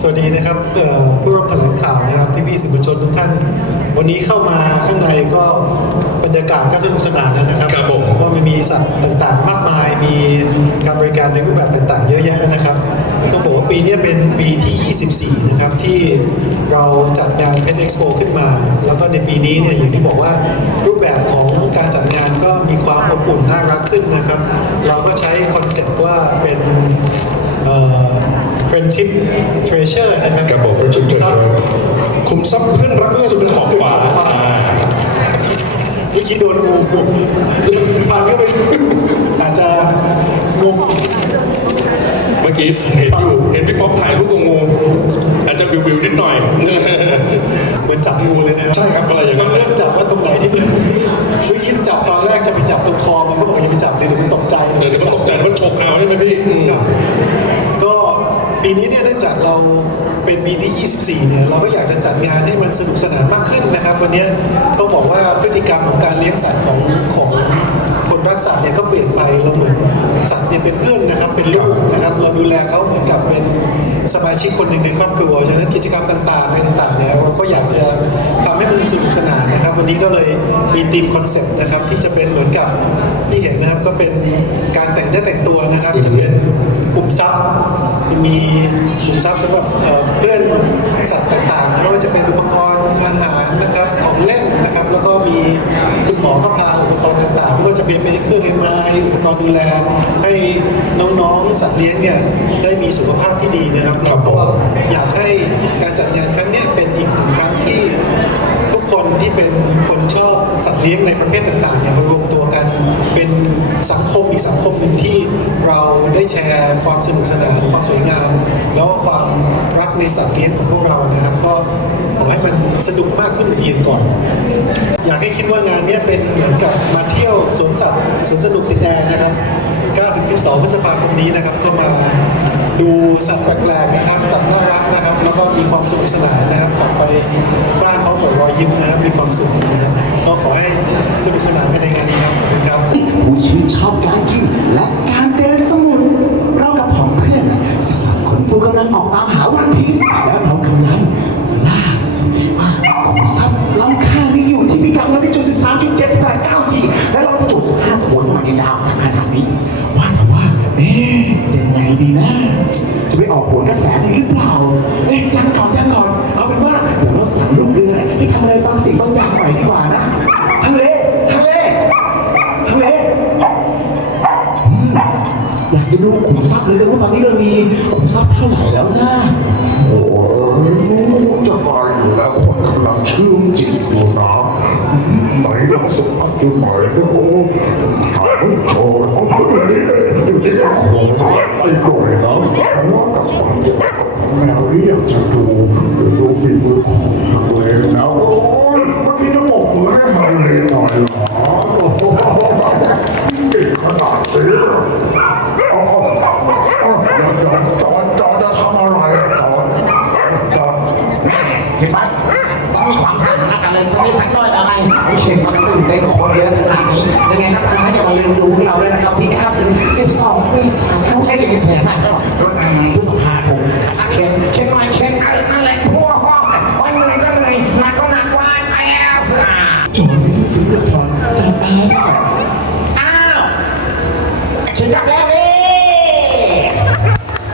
สวัสดีนะครับเอ่อผู้ร่วมแถลงข่าวนะครับพี่พี่ๆสื่อมวลชนทุกท่าน วันนี้เข้ามาข้างในก็บรรยากาศก็สนุกสนานแล้วนะครับครับผมเพราะว่ามันมีสัตว์ต่างๆ มากมาย มีการบริการในรูปแบบต่างๆ เยอะแยะนะครับต้องบอกว่าปีนี้เป็นปีที่ 24 นะครับ ที่เราจัดงานเพนเอ็กซ์โปขึ้นมา แล้วก็ในปีนี้เนี่ยอย่างที่บอกว่ารูปแบบของการจัดงานก็มีความอบอุ่นน่ารักขึ้นนะครับ เราก็ใช้คอนเซ็ปต์ว่าเป็นเอ่อ friendship treasure นะครับครับผม friendship treasure ทรัพย์คุมทรัพย์เพื่อนรักสุดขอบฟ้าอ่าเมื่อกี้โดนงูฟันเข้าไปอาจจะงงเมื่อกี้ผมเห็นอยู่เห็นพี่ป๊อปถ่ายรูปกับงูอาจจะวิวๆนิดหน่อยเหมือนจับงูเลยนะครับใช่ครับอะไรอย่างนั้ต้อนงเลือกจับว่าตรงไหนที่เป็นคือยินจับตอนแรกจะไปจับตรงคอมันก็บอกอย่าไปจับเลยเดี๋ยวมันตกใจเดี๋ยวจะตกใจว่าฉกเอาใช่ไหมพี่อืมครับก็ ปีนี้เนี่ยเนื่องจากเราเป็นปีที่ 24 เนี่ยเราก็อยากจะจัดงานให้มันสนุกสนานมากขึ้นนะครับ วันนี้ต้องบอกว่าพฤติกรรมของการเลี้ยงสัตว์ของของคนรักสัตว์เนี่ยก็เปลี่ยนไปเราเหมือนสัตว์เนี่ยเป็นเพื่อนนะครับเป็นลูกนะครับ เราดูแลเขาเหมือนกับเป็นสมาชิกคนหนึ่งในครอบครัวฉะนั้นกิจกรรมต่างๆอะไรต่างๆเนี่ยเราก็อยากจะทำให้มันสนุกสนานนะ ครับ วันนี้ก็เลยมีธีมคอนเซ็ปต์นะครับ ที่จะเป็นเหมือนกับที่เห็นนะครับก็เป็นการแต่งเนื้แต่งตัวนะครับ จะเป็นกลุ่มทรัพย์จะมีกลุ่มทรัพย์สำหรับเพื่อนสัตว์ต่างๆไม่ว่าจะเป็นอุปกรณ์อาหารนะครับของเล่นนะครับ แล้วก็มีคุณหมอก็พาอุปกรณ์ต่างๆไม่ว่าจะเป็นเครื่องเอ็มไออุปกรณ์ดูแล ให้น้องๆสัตว์เลี้ยงเนี่ยได้มีสุขภาพที่ดีนะครับเราก็อยากให้การจัดงานครั้งนี้เป็นอีกหนึ่งครั้งที่ คนที่เป็นคนชอบสัตว์เลี้ยงในประเภทต่างๆเนี่ยมารวมตัวกันเป็นสังคมอีกสังคมหนึ่งที่เราได้แชร์ความสนุกสนานความสวยงาม แล้วความรักในสัตว์เลี้ยงของพวกเรานะครับ ก็ขอให้มันสนุกมากขึ้นอีกก่อน อยากให้คิดว่างานเนี้ยเป็นเหมือนกับมาเที่ยวสวนสัตว์สวนสนุกติดแดงนะครับ9-12พฤษภาคมนี้นะครับก็มา ดูสัตว์แปลกๆนะครับ สัตว์น่ารักนะครับ แล้วก็มีความสนุกสนานนะครับกลับไปบ้านพร้อมกับรอยยิ้มนะครับ มีความสุขนะครับก็ขอให้สนุกสนานกันในงานนี้ครับขอบคุณครับผู้ชื่นชอบการกินและการเดินสมุทรเรากับผองเพื่อนสำหรับคนฟูกำลังออกตามหาวันพีซและเรากำลังล่าสุดว่าขุมทรัพย์ล้ำค่านี้อยู่ที่พิกัดวันที่จุดสิบสามจุดเจ็ดแปดเก้าสี่และเราจะจุดสิบห้าตัวมาในดาวขนาดนี้ว่าแต่ว่าเอ๊ะจะไงดีนะ จะไปออกโหนกระแสดีหรือเปล่าเอ๊ะยังก่อนยังก่อนเอาเป็นว่าเดี๋ยวเราสั่งลงเรือให้ทำอะไรบางสิ่งบางอย่างหน่อยดีกว่านะทำเลทำเลทำเลอยากจะดูขุมทรัพย์เหลยกันว่าตอนนี้เรามีขุมทรัพย์เท่าไหร่แล้วนะโอ้ยจะไปอยู่แล้วคนกำลังชื่นจิตอยู่นะไหนลองสุภาพจุหน่อยนะโอ้ แมวเรียากจะดูดูฝีมือของฮังเลนะโอ้ยเมื่อกี้จะบอกมือให้ฮังเลหน่อยเหรอโอ้โหเก่งขนาดนี้โอ้โหเดี๋ยวเดี๋ยวจอนจอนจะทำอะไรจอนจอนเห็นไหมต้องมีความสามารถอะไรสักนิดสักหน่อยอะไรเข็มมันก็ตื่นเต้นกับคนเยอะขนาดนี้ ยังไงก็ตามอย่ามาลืมดูพวกเราด้วยนะครับที่ค่าถึง 12 ปีสามใช่ใช่ใช่ใช่ก็ด้วยงานพฤษภาคมเข็มเข็มมาเข็มอะไรนั่นแหละพวกวันเหนื่อยก็เหนื่อยหนักก็หนักวายไปแล้วจอนไม่ได้ซื้อจอนจอนแป๊บอ้าวเข็มกลับแล้วนี่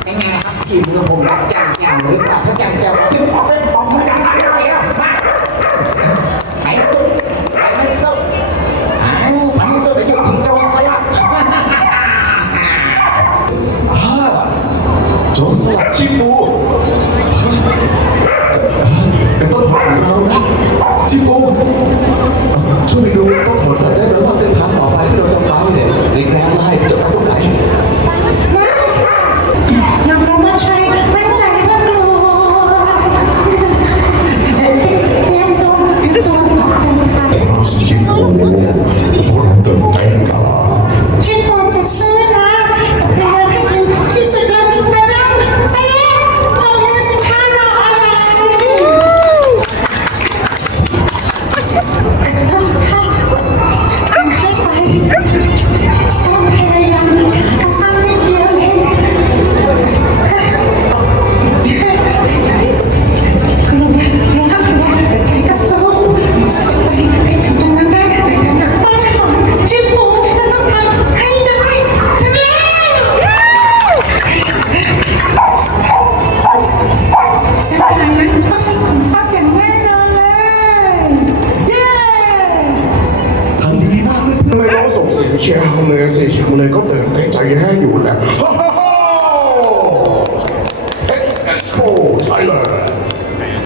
เป็นไงครับกี่มือผมรักจังจังหรือเปล่าถ้าจังจังซึ่งออ ชิฟู Ha ha ha! เสียงเชียร์ฮังเลยเสียงเชียร์ฮังเลยก็ตื่นเต้นใจแย่อยู่แล้วฮ่าฮ่าฮ่าเอ็กซ์โปไทยแลนด์